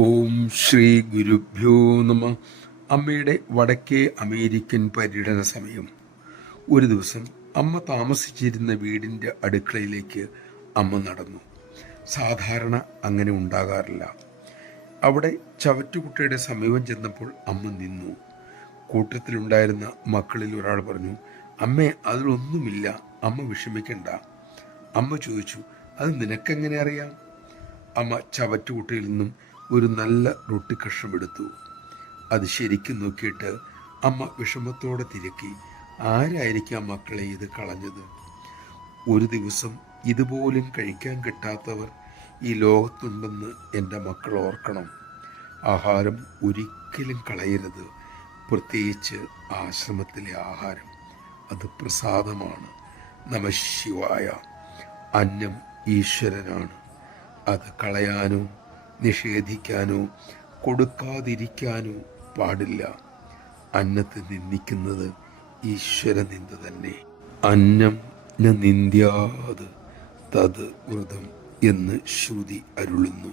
ഓം ശ്രീ ഗുരുഭ്യോ നമ. അമ്മയുടെ വടക്കേ അമേരിക്കൻ പര്യടന സമയം. ഒരു ദിവസം അമ്മ താമസിച്ചിരുന്ന വീടിൻ്റെ അടുക്കളയിലേക്ക് അമ്മ നടന്നു. സാധാരണ അങ്ങനെ ഉണ്ടാകാറില്ല. അവിടെ ചവറ്റുകുട്ടയുടെ സമീപം ചെന്നപ്പോൾ അമ്മ നിന്നു. കൂട്ടത്തിലുണ്ടായിരുന്ന മക്കളിൽ ഒരാൾ പറഞ്ഞു, അമ്മേ, അതിലൊന്നുമില്ല, അമ്മ വിഷമിക്കണ്ട. അമ്മ ചോദിച്ചു, അത് നിനക്കെങ്ങനെ അറിയാം? അമ്മ ചവറ്റുകുട്ടയിൽ നിന്നും ഒരു നല്ല റൊട്ടി കഷ്ണം എടുത്തു. അത് ശരിക്കും നോക്കിയിട്ട് അമ്മ വിഷമത്തോടെ തിരക്കി, ആരായിരിക്കാം മക്കളെ ഇത് കളഞ്ഞത്? ഒരു ദിവസം ഇതുപോലും കഴിക്കാൻ കിട്ടാത്തവർ ഈ ലോകത്തുണ്ടെന്ന് എൻ്റെ മക്കൾ ഓർക്കണം. ആഹാരം ഒരിക്കലും കളയരുത്, പ്രത്യേകിച്ച് ആശ്രമത്തിലെ ആഹാരം. അത് പ്രസാദമാണ്. നമഃശിവായ. അന്നം ഈശ്വരനാണ്. അത് കളയാനോ നിഷേധിക്കാനോ കൊടുക്കാതിരിക്കാനോ പാടില്ല. അന്നത്തെ നിന്ദിക്കുന്നത് ഈശ്വരനിന്ദ തന്നെ. അന്നം ന നിന്ദ്യാത് തത് വ്രതം എന്ന് ശ്രുതി അരുളുന്നു.